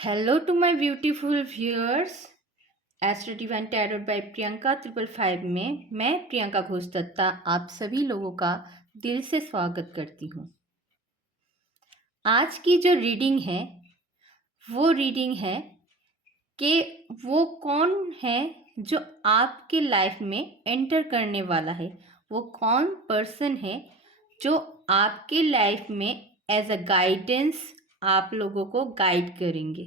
Hello to my beautiful viewers. Astro divine tarot by Priyanka 555 में मैं प्रियंका घोष दत्ता आप सभी लोगों का दिल से स्वागत करती हूँ। आज की जो रीडिंग है वो रीडिंग है कि वो कौन है जो आपके लाइफ में एंटर करने वाला है। वो कौन पर्सन है जो आपके लाइफ में एज अ गाइडेंस आप लोगों को गाइड करेंगे।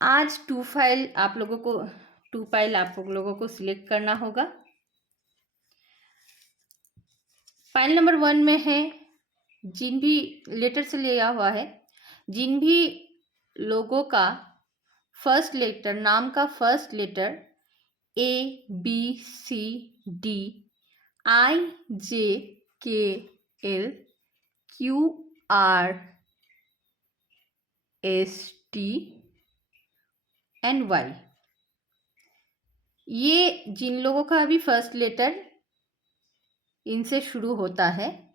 आज टू फाइल आप लोगों को सिलेक्ट करना होगा। फाइल नंबर 1 में है, जिन भी लेटर से लिया हुआ है, जिन भी लोगों का फर्स्ट लेटर, नाम का फर्स्ट लेटर ABCDIJKLQRSTNY, ये जिन लोगों का अभी फर्स्ट लेटर इनसे शुरू होता है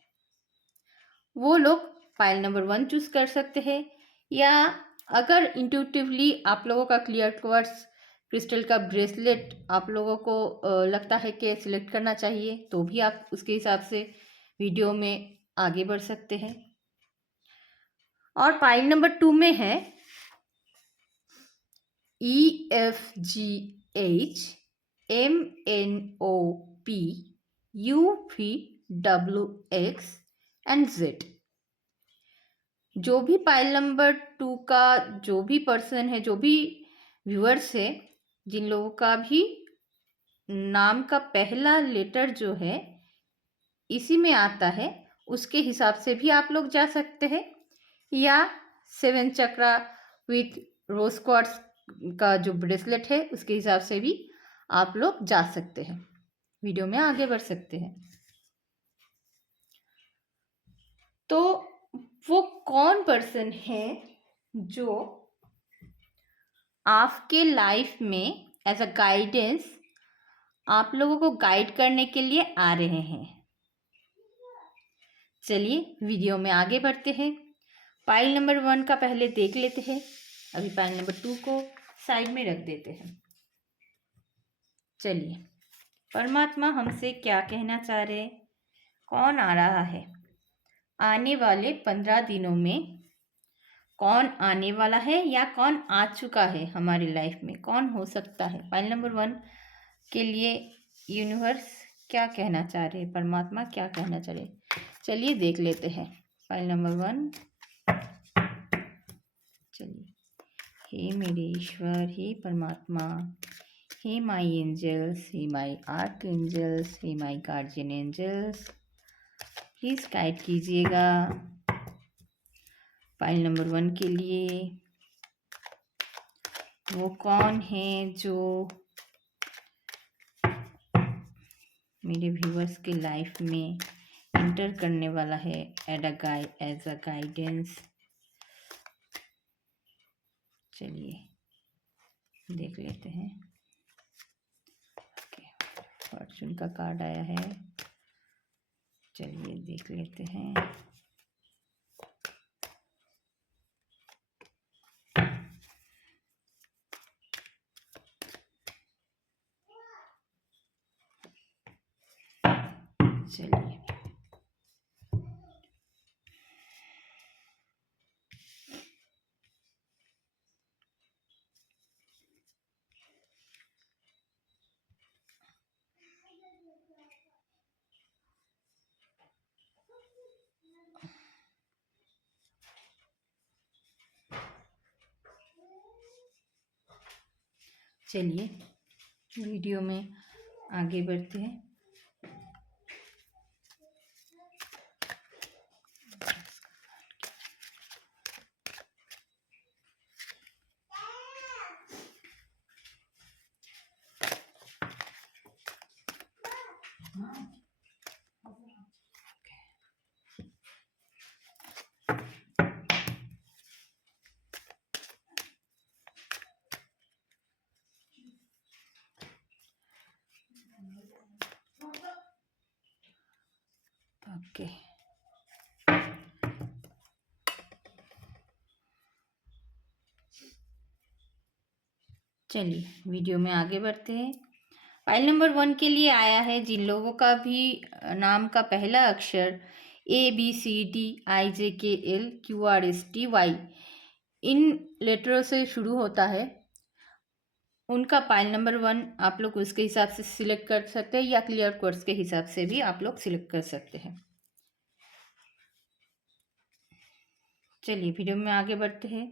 वो लोग फाइल नंबर 1 चूज कर सकते हैं, या अगर इंट्यूटिवली आप लोगों का क्लियर क्वार्ट्ज क्रिस्टल का ब्रेसलेट आप लोगों को लगता है कि सिलेक्ट करना चाहिए तो भी आप उसके हिसाब से वीडियो में आगे बढ़ सकते हैं। और फाइल नंबर 2 में है EFGHMNOPUVWX जो भी फाइल नंबर 2 का जो भी पर्सन है, जो भी व्यूअर्स है, जिन लोगों का भी नाम का पहला लेटर जो है इसी में आता है उसके हिसाब से भी आप लोग जा सकते हैं, या 7 चक्रा विथ रोज क्वार्ट्ज का जो ब्रेसलेट है उसके हिसाब से भी आप लोग जा सकते हैं, वीडियो में आगे बढ़ सकते हैं। तो वो कौन पर्सन है जो आपके लाइफ में एज अ गाइडेंस आप लोगों को गाइड करने के लिए आ रहे हैं। चलिए वीडियो में आगे बढ़ते हैं। फाइल नंबर 1 का पहले देख लेते हैं, अभी फाइल नंबर 2 को साइड में रख देते हैं। चलिए, परमात्मा हमसे क्या कहना चाह रहे हैं, कौन आ रहा है आने वाले 15 दिनों में, कौन आने वाला है या कौन आ चुका है हमारी लाइफ में, कौन हो सकता है। फाइल नंबर 1 के लिए यूनिवर्स क्या कहना चाह रहे हैं, परमात्मा क्या कहना चाह रहे हैं, चलिए देख लेते हैं। फाइल नंबर 1, चलिए। हे मेरे ईश्वर, हे परमात्मा, हे माई एंजल्स, हे माई आर्क एंजल्स, हे my guardian angels, please guide कीजिएगा फाइल नंबर 1 के लिए। वो कौन है जो मेरे व्यूअर्स के लाइफ में एंटर करने वाला है एज अ गाइडेंस। चलिए देख लेते हैं। फॉर्चून का कार्ड आया है, चलिए देख लेते हैं। चलिए चलिए वीडियो में आगे बढ़ते हैं। ओके, चलिए वीडियो में आगे बढ़ते हैं। फाइल नंबर 1 के लिए आया है जिन लोगों का भी नाम का पहला अक्षर ABCDIJKLQRSTY इन लेटरों से शुरू होता है, उनका फाइल नंबर 1 आप लोग उसके हिसाब से सिलेक्ट कर सकते हैं, या क्लियर कोर्स के हिसाब से भी आप लोग सिलेक्ट कर सकते हैं। चलिए वीडियो में आगे बढ़ते हैं।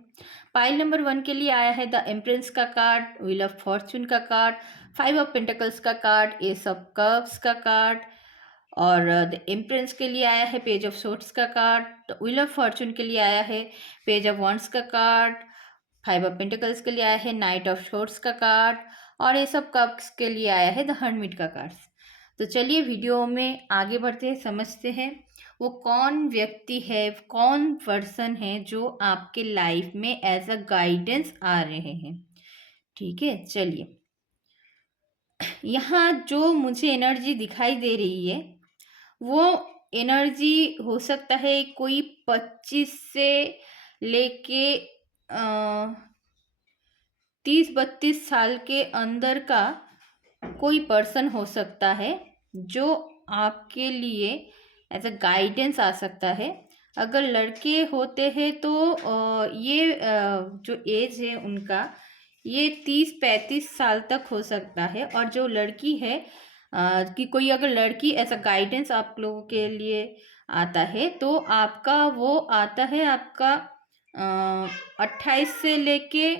पाइल नंबर 1 के लिए आया है द एम्प्रेस का कार्ड, व्हील ऑफ फॉर्चून का कार्ड, 5 ऑफ पेंटिकल्स का कार्ड, एस ऑफ कप्स का कार्ड, और द एम्प्रेस के लिए आया है पेज ऑफ सोर्ड्स का कार्ड, व्हील ऑफ फॉर्चून के लिए आया है पेज ऑफ वॉन्ड्स का कार्ड, 5 ऑफ पेंटिकल्स के लिए आया है नाइट ऑफ सोर्ड्स का कार्ड, और एस ऑफ कप्स के लिए आया है द हर्मिट का कार्ड। तो चलिए वीडियो में आगे बढ़ते हैं, समझते हैं वो कौन व्यक्ति है, कौन पर्सन है जो आपके लाइफ में एज अ गाइडेंस आ रहे हैं। ठीक है, चलिए यहाँ जो मुझे एनर्जी दिखाई दे रही है वो एनर्जी हो सकता है कोई 25 से लेके 30-32 साल के अंदर का कोई पर्सन हो सकता है जो आपके लिए एज अ गाइडेंस आ सकता है। अगर लड़के होते हैं तो ये जो एज है उनका ये 30-35 साल तक हो सकता है, और जो लड़की है कि कोई अगर लड़की एज अ गाइडेंस आप लोगों के लिए आता है तो आपका वो आता है आपका 28 से लेके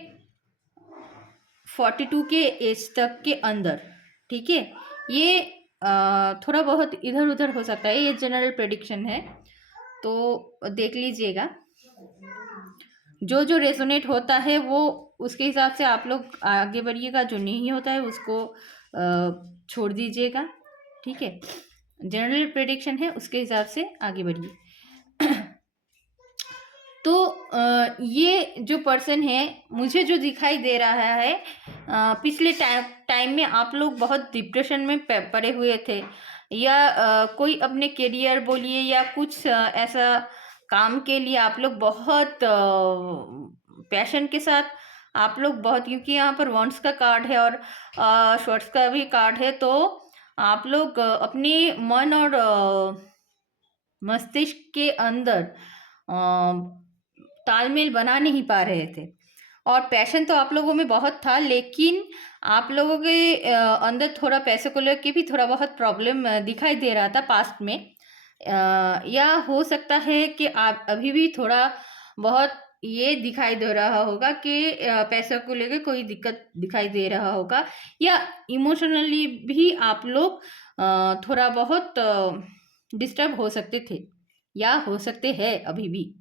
42 के एज तक के अंदर। ठीक है, ये थोड़ा बहुत इधर उधर हो सकता है, ये जनरल प्रेडिक्शन है तो देख लीजिएगा। जो जो रेजोनेट होता है वो उसके हिसाब से आप लोग आगे बढ़िएगा, जो नहीं होता है उसको छोड़ दीजिएगा। ठीक है, जनरल प्रेडिक्शन है, उसके हिसाब से आगे बढ़िए। तो ये जो पर्सन है मुझे जो दिखाई दे रहा है पिछले टाइम में आप लोग बहुत डिप्रेशन में पड़े हुए थे, या कोई अपने करियर बोलिए या कुछ ऐसा काम के लिए आप लोग बहुत पैशन के साथ आप लोग बहुत, क्योंकि यहाँ पर वॉन्ड्स का कार्ड है और शॉर्ट्स का भी कार्ड है, तो आप लोग अपने मन और मस्तिष्क के अंदर तालमेल बना नहीं पा रहे थे। और पैशन तो आप लोगों में बहुत था, लेकिन आप लोगों के अंदर थोड़ा पैसे को लेकर भी थोड़ा बहुत प्रॉब्लम दिखाई दे रहा था पास्ट में, या हो सकता है कि आप अभी भी थोड़ा बहुत ये दिखाई दे रहा होगा कि पैसों को लेकर कोई दिक्कत दिखाई दे रहा होगा, या इमोशनली भी आप लोग थोड़ा बहुत डिस्टर्ब हो सकते थे या हो सकते हैं अभी भी।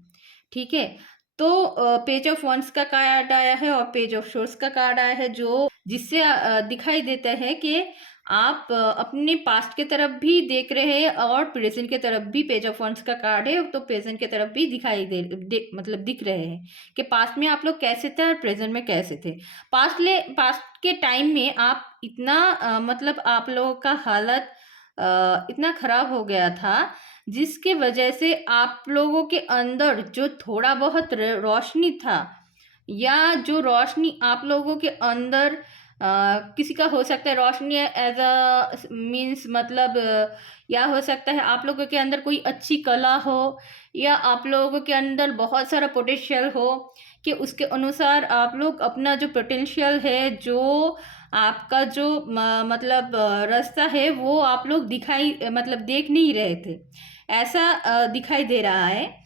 ठीक है, तो पेज ऑफ वंस का कार्ड आया है और पेज ऑफ शोर्स का कार्ड आया है, जो जिससे दिखाई देता है कि आप अपने पास्ट के तरफ भी देख रहे हैं और प्रेजेंट के तरफ भी। पेज ऑफ वंस का कार्ड है तो प्रेजेंट के तरफ भी दिखाई मतलब दिख रहे हैं कि पास्ट में आप लोग कैसे थे और प्रेजेंट में कैसे थे। पास्ट के टाइम में आप इतना मतलब आप लोगों का हालत इतना खराब हो गया था जिसके वजह से आप लोगों के अंदर जो थोड़ा बहुत रोशनी था, या जो रोशनी आप लोगों के अंदर किसी का हो सकता है रोशनी एज अ मीन्स मतलब या हो सकता है आप लोगों के अंदर कोई अच्छी कला हो, या आप लोगों के अंदर बहुत सारा पोटेंशियल हो कि उसके अनुसार आप लोग अपना जो पोटेंशियल है, जो आपका जो मतलब रास्ता है वो आप लोग दिखाई मतलब देख नहीं रहे थे, ऐसा दिखाई दे रहा है।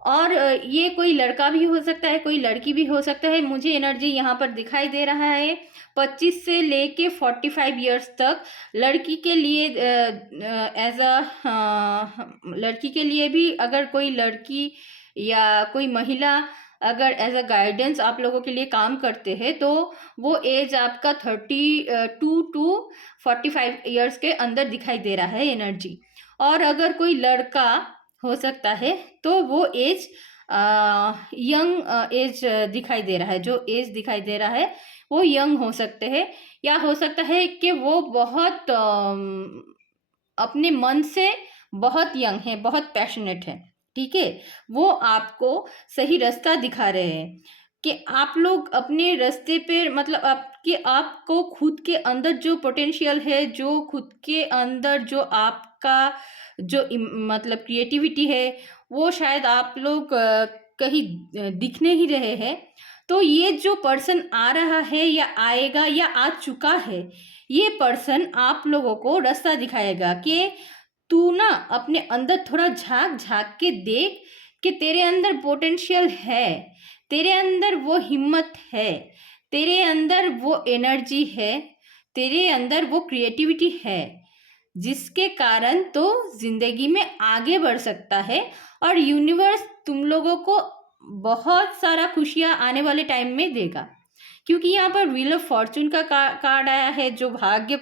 और ये कोई लड़का भी हो सकता है, कोई लड़की भी हो सकता है। मुझे एनर्जी यहाँ पर दिखाई दे रहा है 25 से लेके 45 इयर्स तक लड़की के लिए एज अ लड़की के लिए भी, अगर कोई लड़की या कोई महिला अगर एज अ गाइडेंस आप लोगों के लिए काम करते हैं तो वो एज आपका 32 टू 45 इयर्स के अंदर दिखाई दे रहा है एनर्जी। और अगर कोई लड़का हो सकता है तो वो एज यंग एज दिखाई दे रहा है, जो एज दिखाई दे रहा है वो यंग हो सकते हैं, या हो सकता है कि वो बहुत अपने मन से बहुत यंग है, बहुत पैशनेट है। ठीक है, वो आपको सही रास्ता दिखा रहे हैं। कि आप लोग अपने रास्ते पे मतलब आपको खुद के अंदर जो पोटेंशियल है, जो खुद के अंदर जो आपका जो मतलब क्रिएटिविटी है, वो शायद आप लोग कहीं दिख नहीं रहे हैं। तो ये जो पर्सन आ रहा है या आएगा या आ चुका है, ये पर्सन आप लोगों को रास्ता दिखाएगा कि तू ना अपने अंदर थोड़ा झाँक झाँक के देख कि तेरे अंदर पोटेंशियल है, तेरे अंदर वो हिम्मत है, तेरे अंदर वो एनर्जी है, तेरे अंदर वो क्रिएटिविटी है, जिसके कारण तो जिंदगी में आगे बढ़ सकता है और यूनिवर्स तुम लोगों को बहुत सारा खुशियाँ आने वाले टाइम में देगा। क्योंकि यहाँ पर व्हील ऑफ फॉर्चून का कार्ड आया है, जो भाग्य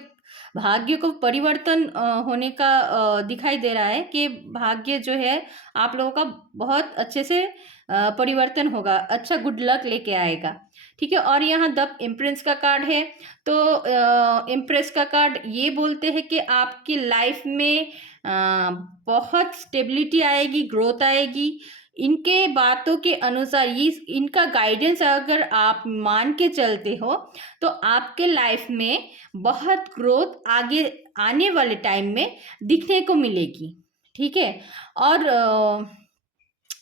भाग्य को परिवर्तन होने का दिखाई दे रहा है कि भाग्य जो है आप लोगों का बहुत अच्छे से परिवर्तन होगा, अच्छा गुड लक लेके आएगा। ठीक है, और यहाँ द इम्प्रेस का कार्ड है। तो इम्प्रेस का कार्ड ये बोलते हैं कि आपकी लाइफ में बहुत स्टेबिलिटी आएगी, ग्रोथ आएगी। इनके बातों के अनुसार ये इनका गाइडेंस अगर आप मान के चलते हो तो आपके लाइफ में बहुत ग्रोथ आगे आने वाले टाइम में दिखने को मिलेगी। ठीक है, और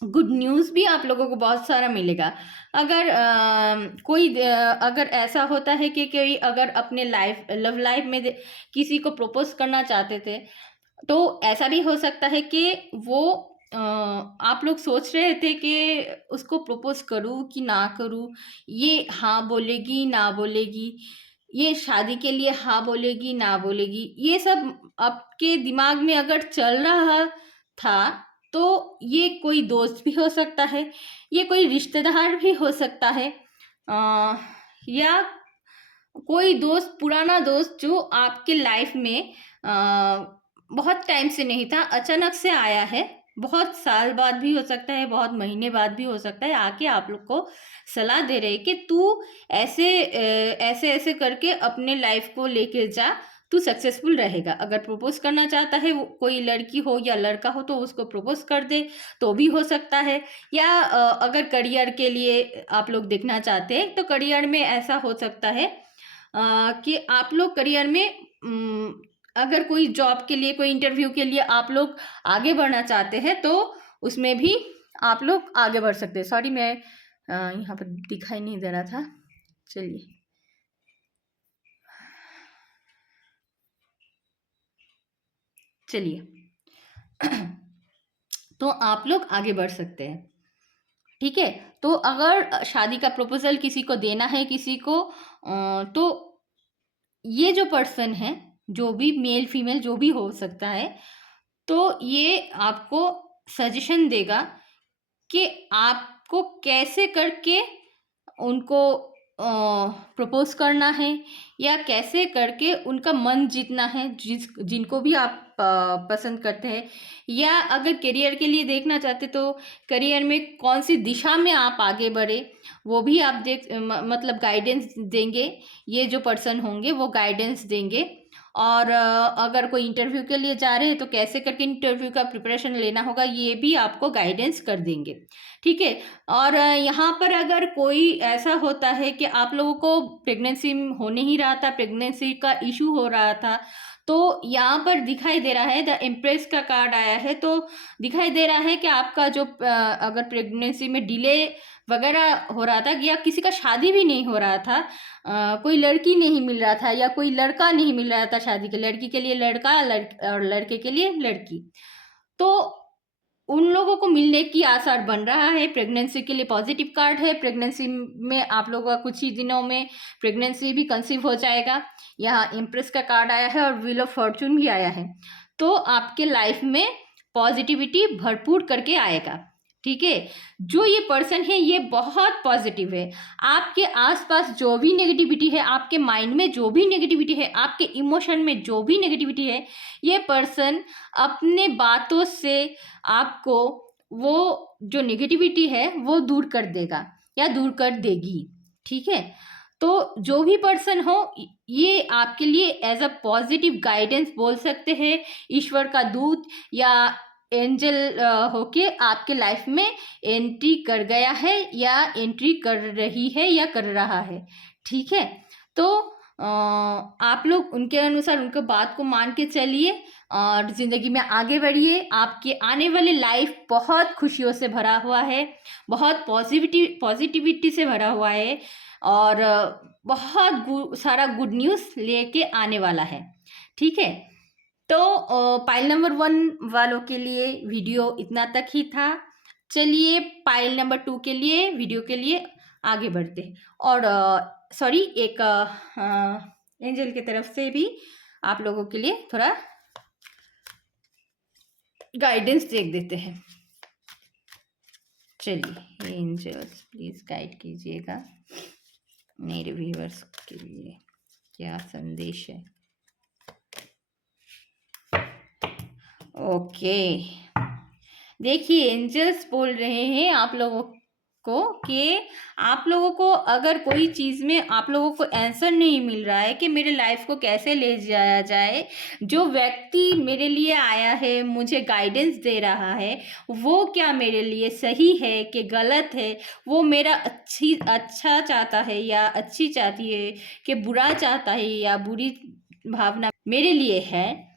गुड न्यूज़ भी आप लोगों को बहुत सारा मिलेगा। अगर अगर ऐसा होता है कि कोई अगर अपने लव लाइफ में किसी को प्रपोज करना चाहते थे, तो ऐसा भी हो सकता है कि वो आप लोग सोच रहे थे कि उसको प्रपोज करूँ कि ना करूँ, ये हाँ बोलेगी ना बोलेगी, ये शादी के लिए हाँ बोलेगी ना बोलेगी, ये सब आपके दिमाग में अगर चल रहा था, तो ये कोई दोस्त भी हो सकता है, ये कोई रिश्तेदार भी हो सकता है, या कोई दोस्त, पुराना दोस्त जो आपके लाइफ में बहुत टाइम से नहीं था, अचानक से आया है, बहुत साल बाद भी हो सकता है, बहुत महीने बाद भी हो सकता है, आके आप लोग को सलाह दे रहे कि तू ऐसे ऐसे करके अपने लाइफ को लेके जा, तू सक्सेसफुल रहेगा। अगर प्रपोज करना चाहता है कोई लड़की हो या लड़का हो तो उसको प्रपोज कर दे, तो भी हो सकता है। या अगर करियर के लिए आप लोग देखना चाहते हैं तो करियर में ऐसा हो सकता है कि आप लोग करियर में अगर कोई जॉब के लिए, कोई इंटरव्यू के लिए आप लोग आगे बढ़ना चाहते हैं तो उसमें भी आप लोग आगे बढ़ सकते हैं। सॉरी, मैं यहाँ पर दिखाई नहीं दे रहा था। चलिए, तो आप लोग आगे बढ़ सकते हैं। ठीक है, तो अगर शादी का प्रपोजल किसी को देना है, किसी को तो ये जो पर्सन है, जो भी मेल फीमेल जो भी हो सकता है, तो ये आपको सजेशन देगा कि आपको कैसे करके उनको प्रपोज करना है या कैसे करके उनका मन जीतना है, जिनको भी आप पसंद करते हैं। या अगर करियर के लिए देखना चाहते तो करियर में कौन सी दिशा में आप आगे बढ़े, वो भी आप मतलब गाइडेंस देंगे। ये जो पर्सन होंगे वो गाइडेंस देंगे। और अगर कोई इंटरव्यू के लिए जा रहे हैं तो कैसे करके इंटरव्यू का प्रिपरेशन लेना होगा, ये भी आपको गाइडेंस कर देंगे। ठीक है, और यहाँ पर अगर कोई ऐसा होता है कि आप लोगों को प्रेगनेंसी हो नहीं रहा था, प्रेगनेंसी का इशू हो रहा था, तो यहाँ पर दिखाई दे रहा है, द इम्प्रेस का कार्ड आया है, तो दिखाई दे रहा है कि आपका जो अगर प्रेगनेंसी में डिले वगैरह हो रहा था या किसी का शादी भी नहीं हो रहा था, कोई लड़की नहीं मिल रहा था या कोई लड़का नहीं मिल रहा था शादी के, लड़की के लिए लड़का और लड़के के लिए लड़की, तो उन लोगों को मिलने की आसार बन रहा है। प्रेगनेंसी के लिए पॉजिटिव कार्ड है। प्रेगनेंसी में आप लोगों का कुछ ही दिनों में प्रेगनेंसी भी कंसीव हो जाएगा। यहाँ इम्प्रेस का कार्ड आया है और व्हील ऑफ फॉर्चून भी आया है। तो आपके लाइफ में पॉजिटिविटी भरपूर करके आएगा। ठीक है, जो ये पर्सन है ये बहुत पॉजिटिव है। आपके आसपास जो भी नेगेटिविटी है, आपके माइंड में जो भी नेगेटिविटी है, आपके इमोशन में जो भी नेगेटिविटी है, ये पर्सन अपने बातों से आपको वो जो नेगेटिविटी है वो दूर कर देगा या दूर कर देगी। ठीक है, तो जो भी पर्सन हो, ये आपके लिए एज अ पॉजिटिव गाइडेंस बोल सकते हैं, ईश्वर का दूत या एंजल होके आपके लाइफ में एंट्री कर गया है या एंट्री कर रही है या कर रहा है। ठीक है, तो आप लोग उनके अनुसार उनके बात को मान के चलिए और ज़िंदगी में आगे बढ़िए। आपके आने वाली लाइफ बहुत खुशियों से भरा हुआ है, बहुत पॉजिटिविटी से भरा हुआ है और बहुत सारा गुड न्यूज़ लेके आने वाला है। ठीक है, तो पाइल नंबर 1 वालों के लिए वीडियो इतना तक ही था। चलिए पाइल नंबर 2 के लिए वीडियो के लिए आगे बढ़ते हैं और सॉरी एक एंजल की तरफ से भी आप लोगों के लिए थोड़ा गाइडेंस देख देते हैं। चलिए एंजल्स प्लीज गाइड कीजिएगा मेरे व्यूअर्स के लिए, क्या संदेश है। ओके, देखिए एंजल्स बोल रहे हैं आप लोगों को कि आप लोगों को अगर कोई चीज़ में आप लोगों को आंसर नहीं मिल रहा है कि मेरे लाइफ को कैसे ले जाया जाए, जो व्यक्ति मेरे लिए आया है मुझे गाइडेंस दे रहा है वो क्या मेरे लिए सही है कि गलत है, वो मेरा अच्छा चाहता है या अच्छी चाहती है, कि बुरा चाहता है या बुरी भावना मेरे लिए है।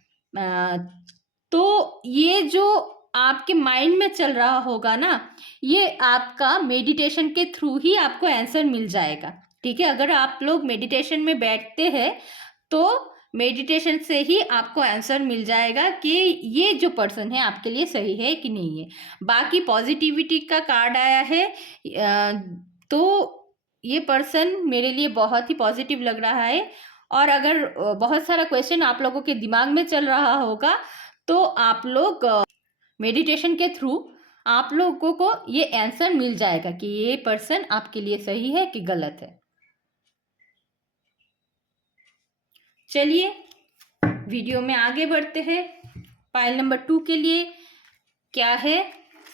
तो ये जो आपके माइंड में चल रहा होगा ना, ये आपका मेडिटेशन के थ्रू ही आपको आंसर मिल जाएगा। ठीक है, अगर आप लोग मेडिटेशन में बैठते हैं तो मेडिटेशन से ही आपको आंसर मिल जाएगा कि ये जो पर्सन है आपके लिए सही है कि नहीं है। बाकी पॉजिटिविटी का कार्ड आया है, तो ये पर्सन मेरे लिए बहुत ही पॉजिटिव लग रहा है। और अगर बहुत सारा क्वेश्चन आप लोगों के दिमाग में चल रहा होगा तो आप लोग मेडिटेशन के थ्रू आप लोगों को ये आंसर मिल जाएगा कि ये पर्सन आपके लिए सही है कि गलत है। चलिए वीडियो में आगे बढ़ते हैं। पाइल नंबर 2 के लिए क्या है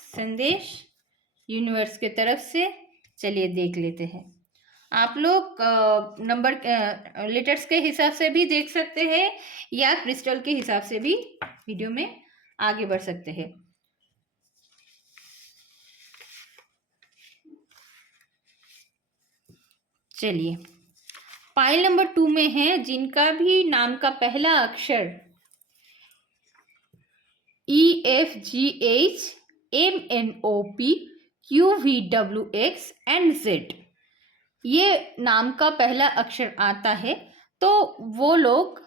संदेश यूनिवर्स के तरफ से, चलिए देख लेते हैं। आप लोग नंबर लेटर्स के हिसाब से भी देख सकते हैं या क्रिस्टल के हिसाब से भी वीडियो में आगे बढ़ सकते हैं। चलिए पाइल नंबर 2 में है जिनका भी नाम का पहला अक्षर EFGHMNOPQVWX and Z ये नाम का पहला अक्षर आता है तो वो लोग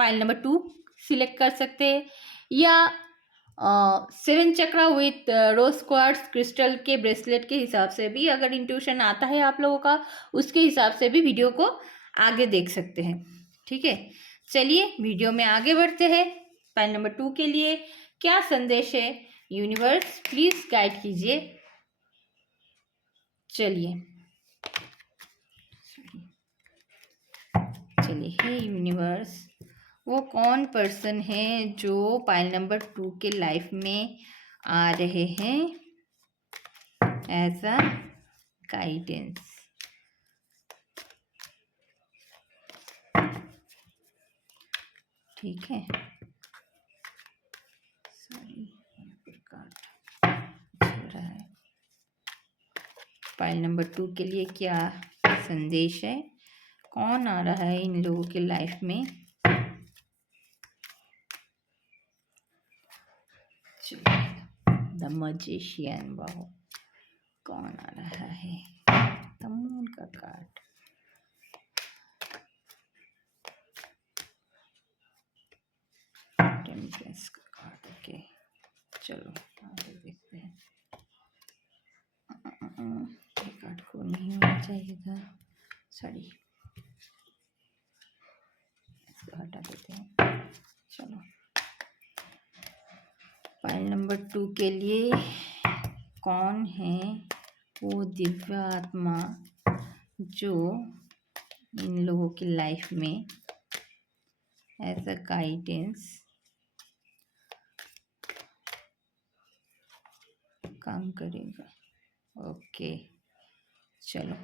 पाइल नंबर 2 सिलेक्ट कर सकते हैं या 7 चक्रा विथ रोज क्वार्ट्ज क्रिस्टल के ब्रेसलेट के हिसाब से भी अगर इंट्यूशन आता है आप लोगों का उसके हिसाब से भी वीडियो को आगे देख सकते हैं। ठीक है, चलिए वीडियो में आगे बढ़ते हैं। पाइल नंबर 2 के लिए क्या संदेश है यूनिवर्स, प्लीज गाइड कीजिए। चलिए हे यूनिवर्स, वो कौन पर्सन है जो पाइल नंबर 2 के लाइफ में आ रहे हैं एज अ गाइडेंस। ठीक है, सॉरी रहा है। पाइल नंबर 2 के लिए क्या संदेश है, कौन आ रहा है इन लोगों के लाइफ में। द मैजिशियन, वाह कौन आ रहा है, द मून का कार्ड, टेम्परेंस का कार्ड। ओके चलो आगे देखते हैं। ये कार्ड को नहीं होना चाहिए था, सॉरी इसको हटा देते हैं। चलो पाइल नंबर 2 के लिए कौन है वो दिव्य आत्मा जो इन लोगों की लाइफ में एज अ गाइडेंस काम करेगा। ओके चलो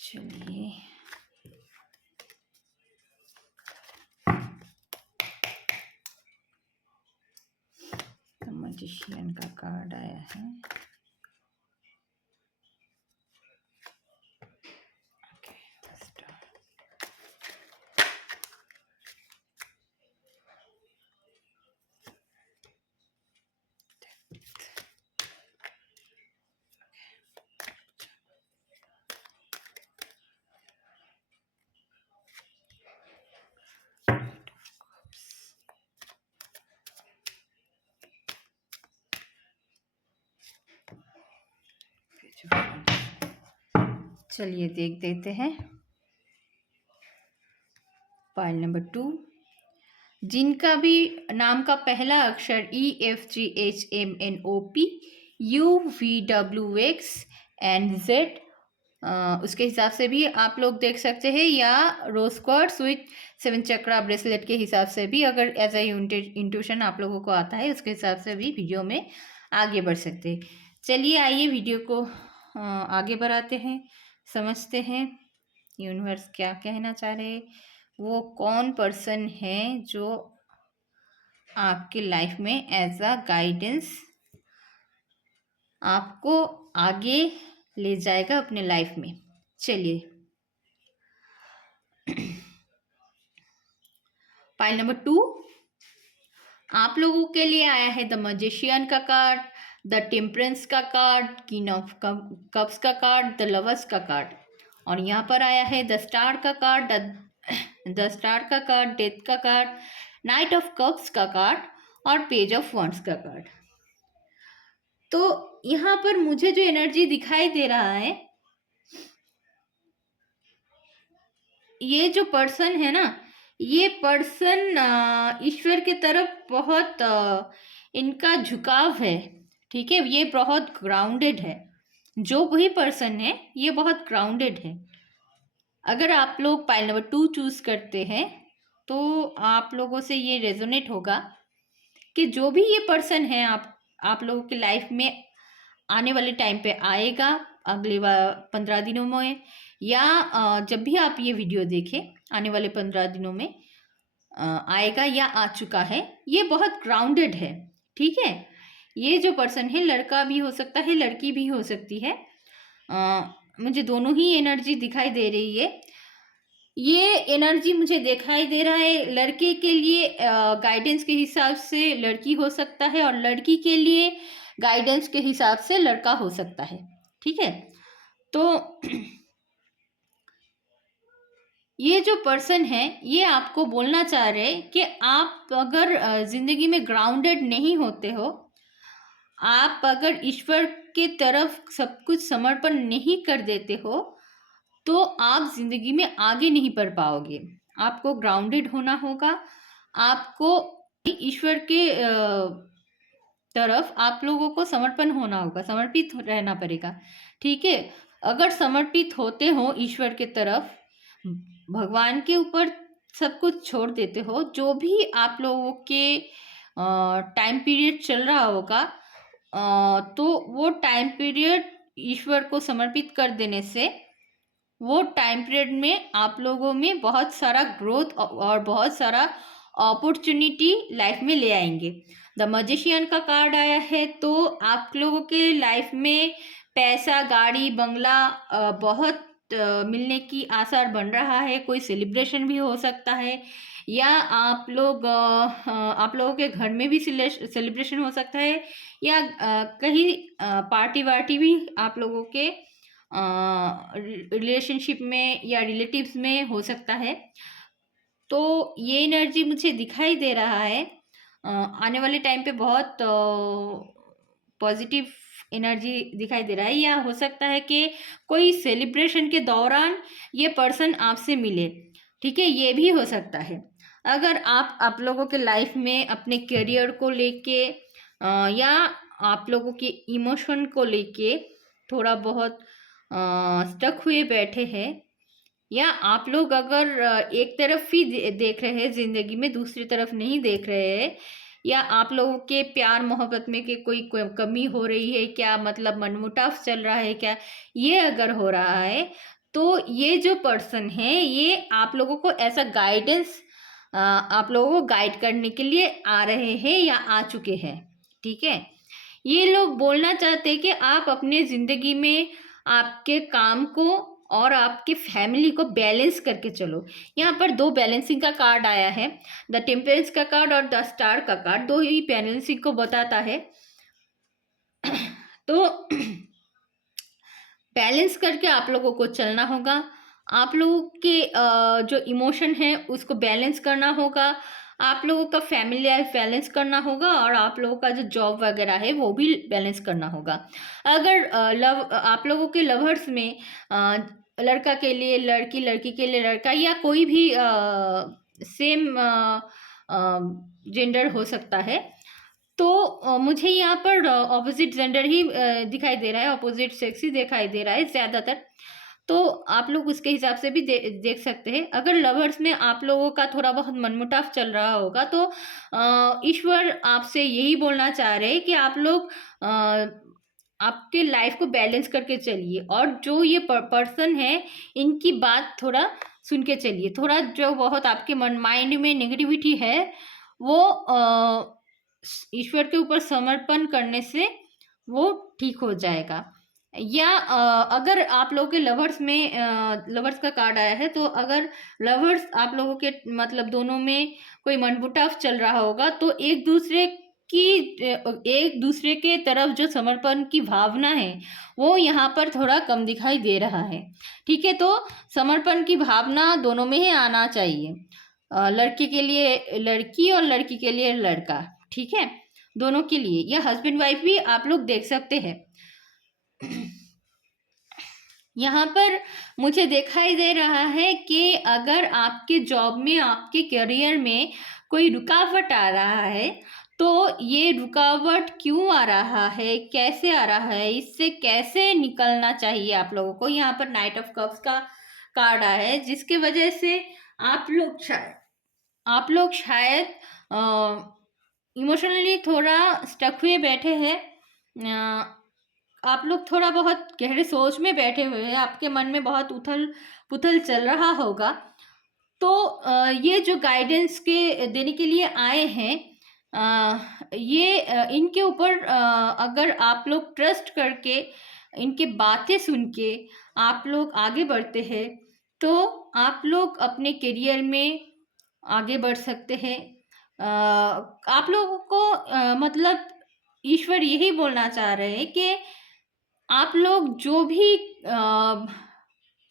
चलिए मैजिशियन का कार्ड आया है। चलिए देख देते हैं। पाइल नंबर 2, जिनका भी नाम का पहला अक्षर EFGHMNOP UVWX एंड Z, उसके हिसाब से भी आप लोग देख सकते हैं, या रोज क्वार्ट्ज विथ 7 चक्रा ब्रेसलेट के हिसाब से भी, अगर एज ए इंट्यूशन आप लोगों को आता है उसके हिसाब से भी वीडियो में आगे बढ़ सकते हैं। चलिए आइए वीडियो को आगे बढ़ाते हैं, समझते हैं यूनिवर्स क्या कहना चाह रहे हैं। वो कौन पर्सन है जो आपके लाइफ में एज अ गाइडेंस आपको आगे ले जाएगा अपने लाइफ में। चलिए पाइल नंबर 2 आप लोगों के लिए आया है द मैजिशियन का कार्ड, द टेम्परेंस का कार्ड, किंग ऑफ कप्स का कार्ड, द लवर्स का कार्ड, और यहाँ पर आया है द स्टार का कार्ड, द स्टार का कार्ड, डेथ का कार्ड, नाइट ऑफ कप्स का कार्ड और पेज ऑफ वंड्स का कार्ड। तो यहाँ पर मुझे जो एनर्जी दिखाई दे रहा है, ये जो पर्सन है ना, ये पर्सन ईश्वर की तरफ बहुत इनका झुकाव है। ठीक है, ये बहुत ग्राउंडेड है। जो भी पर्सन है ये बहुत ग्राउंडेड है। अगर आप लोग पाइल नंबर 2 चूज करते हैं तो आप लोगों से ये रेजोनेट होगा कि जो भी ये पर्सन है आप लोगों की लाइफ में आने वाले टाइम पे आएगा, अगले 15 दिनों में, या जब भी आप ये वीडियो देखें आने वाले 15 दिनों में आएगा या आ चुका है, ये बहुत ग्राउंडेड है। ठीक है, ये जो पर्सन है लड़का भी हो सकता है, लड़की भी हो सकती है। मुझे दोनों ही एनर्जी दिखाई दे रही है। ये एनर्जी मुझे दिखाई दे रहा है लड़के के लिए गाइडेंस के हिसाब से लड़की हो सकता है, और लड़की के लिए गाइडेंस के हिसाब से लड़का हो सकता है। ठीक है, तो ये जो पर्सन है ये आपको बोलना चाह रहे हैं कि आप अगर जिंदगी में ग्राउंडेड नहीं होते हो, आप अगर ईश्वर के तरफ सब कुछ समर्पण नहीं कर देते हो, तो आप जिंदगी में आगे नहीं बढ़ पाओगे। आपको ग्राउंडेड होना होगा, आपको ईश्वर के तरफ आप लोगों को समर्पण होना होगा, समर्पित रहना पड़ेगा। ठीक है, अगर समर्पित होते हो ईश्वर के तरफ, भगवान के ऊपर सब कुछ छोड़ देते हो, जो भी आप लोगों के टाइम पीरियड चल रहा होगा, तो वो टाइम पीरियड ईश्वर को समर्पित कर देने से वो टाइम पीरियड में आप लोगों में बहुत सारा ग्रोथ और बहुत सारा अपॉर्चुनिटी लाइफ में ले आएंगे। द मैजिशियन का कार्ड आया है, तो आप लोगों के लाइफ में पैसा, गाड़ी, बंगला बहुत मिलने की आसार बन रहा है। कोई सेलिब्रेशन भी हो सकता है, या आप लोगों के घर में भी सेलिब्रेशन हो सकता है, या कहीं पार्टी वार्टी भी आप लोगों के रिलेशनशिप में या रिलेटिव्स में हो सकता है। तो ये एनर्जी मुझे दिखाई दे रहा है आने वाले टाइम पे बहुत पॉजिटिव एनर्जी दिखाई दे रहा है, या हो सकता है कि कोई सेलिब्रेशन के दौरान ये पर्सन आपसे मिले। ठीक है, ये भी हो सकता है। अगर आप लोगों के लाइफ में अपने करियर को लेके या आप लोगों के इमोशन को लेके थोड़ा बहुत स्टक हुए बैठे हैं, या आप लोग अगर एक तरफ ही देख रहे हैं जिंदगी में, दूसरी तरफ नहीं देख रहे हैं, या आप लोगों के प्यार मोहब्बत में कोई कमी हो रही है क्या, मतलब मनमुटाव चल रहा है क्या, ये अगर हो रहा है, तो ये जो पर्सन है ये आप लोगों को ऐसा गाइडेंस आप लोगों को गाइड करने के लिए आ रहे हैं या आ चुके हैं। ठीक है। ये लोग बोलना चाहते हैं कि आप अपने ज़िंदगी में आपके काम को और आपके फैमिली को बैलेंस करके चलो। यहाँ पर 2 बैलेंसिंग का कार्ड आया है, द टेम्परेंस का कार्ड और द स्टार का कार्ड, 2 ही बैलेंसिंग को बताता है। तो बैलेंस करके आप लोगों को चलना होगा। आप लोगों के जो इमोशन है उसको बैलेंस करना होगा। आप लोगों का फैमिली लाइफ बैलेंस करना होगा और आप लोगों का जो जॉब वगैरह है वो भी बैलेंस करना होगा। अगर आप लोगों के लवर्स में लड़का के लिए लड़की, लड़की के लिए लड़का या कोई भी सेम जेंडर हो सकता है, तो मुझे यहाँ पर ऑपोजिट जेंडर ही दिखाई दे रहा है, ऑपोजिट सेक्स ही दिखाई दे रहा है ज़्यादातर। तो आप लोग उसके हिसाब से भी देख सकते हैं। अगर लवर्स में आप लोगों का थोड़ा बहुत मनमुटाव चल रहा होगा, तो ईश्वर आपसे यही बोलना चाह रहे हैं कि आप लोग आपके लाइफ को बैलेंस करके चलिए और जो ये पर्सन है इनकी बात थोड़ा सुन के चलिए। थोड़ा जो बहुत आपके माइंड में नेगेटिविटी है वो ईश्वर के ऊपर समर्पण करने से वो ठीक हो जाएगा। या अगर आप लोगों के लवर्स में लवर्स का कार्ड आया है, तो अगर लवर्स आप लोगों के मतलब दोनों में कोई मनमुटाव चल रहा होगा, तो एक दूसरे के तरफ जो समर्पण की भावना है वो यहाँ पर थोड़ा कम दिखाई दे रहा है। ठीक है, तो समर्पण की भावना दोनों में ही आना चाहिए, लड़के के लिए लड़की और लड़की के लिए लड़का। ठीक है, दोनों के लिए, या हस्बैंड वाइफ भी आप लोग देख सकते हैं। यहाँ पर मुझे दिखाई दे रहा है कि अगर आपके जॉब में, आपके करियर में कोई रुकावट आ रहा है, तो ये रुकावट क्यों आ रहा है, कैसे आ रहा है, इससे कैसे निकलना चाहिए आप लोगों को। यहाँ पर नाइट ऑफ कप्स का कार्ड आया है, जिसकी वजह से आप लोग शायद इमोशनली थोड़ा स्टक हुए बैठे हैं। आप लोग थोड़ा बहुत गहरे सोच में बैठे हुए हैं, आपके मन में बहुत उथल पुथल चल रहा होगा। तो ये जो गाइडेंस के देने के लिए आए हैं, इनके ऊपर अगर आप लोग ट्रस्ट करके इनके बातें सुन के आप लोग आगे बढ़ते हैं, तो आप लोग अपने करियर में आगे बढ़ सकते हैं। आप लोगों को मतलब ईश्वर यही बोलना चाह रहे हैं कि आप लोग जो भी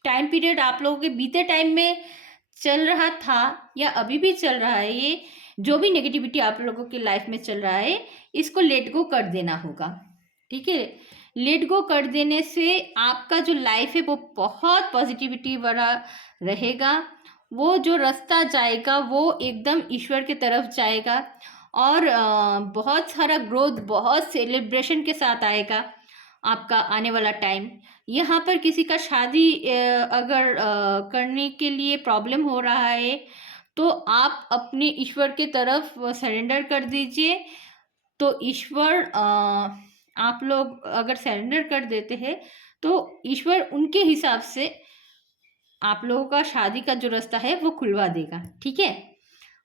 टाइम पीरियड आप लोगों के बीते टाइम में चल रहा था या अभी भी चल रहा है, ये जो भी नेगेटिविटी आप लोगों की लाइफ में चल रहा है, इसको लेट गो कर देना होगा। ठीक है, लेट गो कर देने से आपका जो लाइफ है वो बहुत पॉजिटिविटी भरा रहेगा। वो जो रास्ता जाएगा वो एकदम ईश्वर की तरफ जाएगा और बहुत सारा ग्रोथ, बहुत सेलिब्रेशन के साथ आएगा आपका आने वाला टाइम। यहाँ पर किसी का शादी अगर करने के लिए प्रॉब्लम हो रहा है, तो आप अपने ईश्वर के तरफ सरेंडर कर दीजिए। तो ईश्वर आप लोग अगर सरेंडर कर देते हैं, तो ईश्वर उनके हिसाब से आप लोगों का शादी का जो रास्ता है वो खुलवा देगा। ठीक है,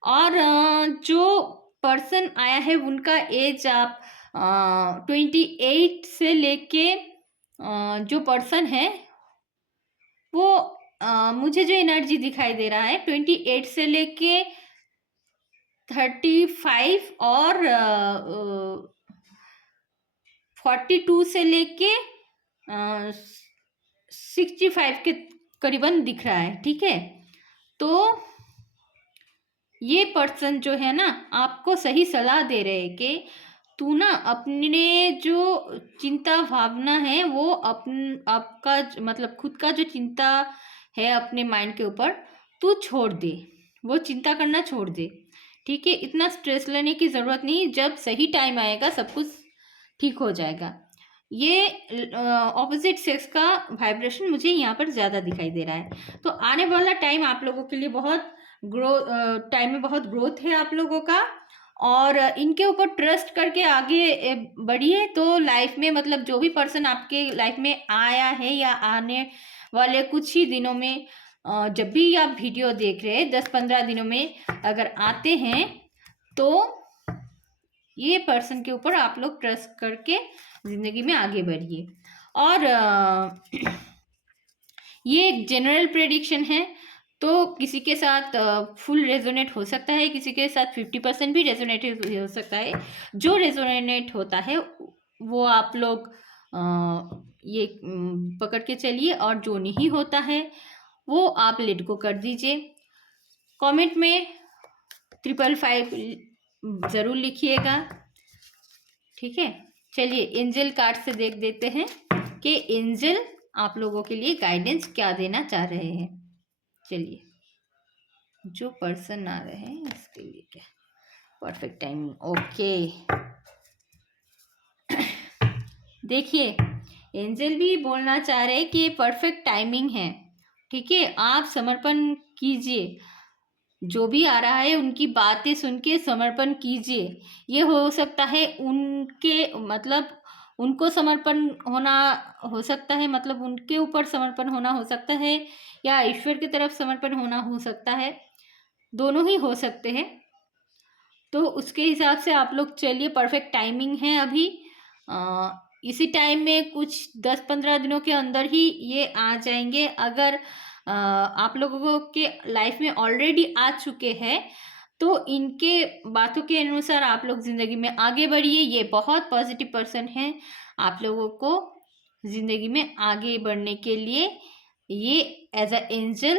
और जो पर्सन आया है उनका एज आप 28 से लेके जो पर्सन है वो मुझे जो एनर्जी दिखाई दे रहा है 28 से लेके 35 और 42 से लेके 65 के करीबन दिख रहा है। ठीक है, तो ये पर्सन जो है ना आपको सही सलाह दे रहे हैं कि तू ना अपने जो चिंता भावना है वो आपका मतलब खुद का जो चिंता है अपने माइंड के ऊपर, तू छोड़ दे, वो चिंता करना छोड़ दे। ठीक है, इतना स्ट्रेस लेने की ज़रूरत नहीं, जब सही टाइम आएगा सब कुछ ठीक हो जाएगा। ये ऑपोजिट सेक्स का वाइब्रेशन मुझे यहाँ पर ज़्यादा दिखाई दे रहा है। तो आने वाला टाइम आप लोगों के लिए बहुत टाइम में बहुत ग्रोथ है आप लोगों का, और इनके ऊपर ट्रस्ट करके आगे बढ़िए। तो लाइफ में मतलब जो भी पर्सन आपके लाइफ में आया है या आने वाले कुछ ही दिनों में, जब भी आप वीडियो देख रहे हैं 10-15 दिनों में अगर आते हैं, तो ये पर्सन के ऊपर आप लोग ट्रस्ट करके ज़िंदगी में आगे बढ़िए। और ये एक जनरल प्रेडिक्शन है, तो किसी के साथ फुल रेजोनेट हो सकता है, किसी के साथ 50% भी रेजोनेट हो सकता है। जो रेजोनेट होता है वो आप लोग ये पकड़ के चलिए, और जो नहीं होता है वो आप लेट गो कर दीजिए। कमेंट में 555 ज़रूर लिखिएगा, ठीक है। चलिए एंजल कार्ड से देख देते हैं कि एंजल आप लोगों के लिए गाइडेंस क्या देना चाह रहे हैं। चलिए, जो पर्सन आ रहे हैं इसके लिए क्या परफेक्ट टाइमिंग, ओके। देखिए एंजल भी बोलना चाह रहे हैं कि ये परफेक्ट टाइमिंग है, ठीक है। आप समर्पण कीजिए, जो भी आ रहा है उनकी बातें सुन के समर्पण कीजिए। ये हो सकता है उनके मतलब उनको समर्पण होना हो सकता है, मतलब उनके ऊपर समर्पण होना हो सकता है, या ईश्वर की तरफ समर्पण होना हो सकता है, दोनों ही हो सकते हैं। तो उसके हिसाब से आप लोग चलिए, परफेक्ट टाइमिंग है अभी। इसी टाइम में कुछ 10-15 दिनों के अंदर ही ये आ जाएंगे। अगर आप लोगों के लाइफ में ऑलरेडी आ चुके हैं तो इनके बातों के अनुसार आप लोग ज़िंदगी में आगे बढ़िए। ये बहुत पॉजिटिव पर्सन है, आप लोगों को ज़िंदगी में आगे बढ़ने के लिए ये as a angel,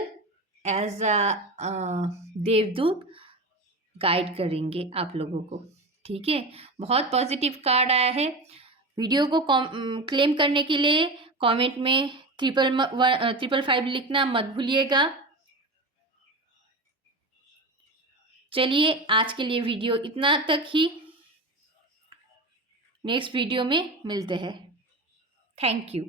as a देवदूत गाइड करेंगे आप लोगों को, ठीक है। बहुत पॉजिटिव कार्ड आया है। वीडियो को क्लेम करने के लिए कमेंट में 555 लिखना मत भूलिएगा। चलिए आज के लिए वीडियो इतना तक ही, नेक्स्ट वीडियो में मिलते हैं। Thank you.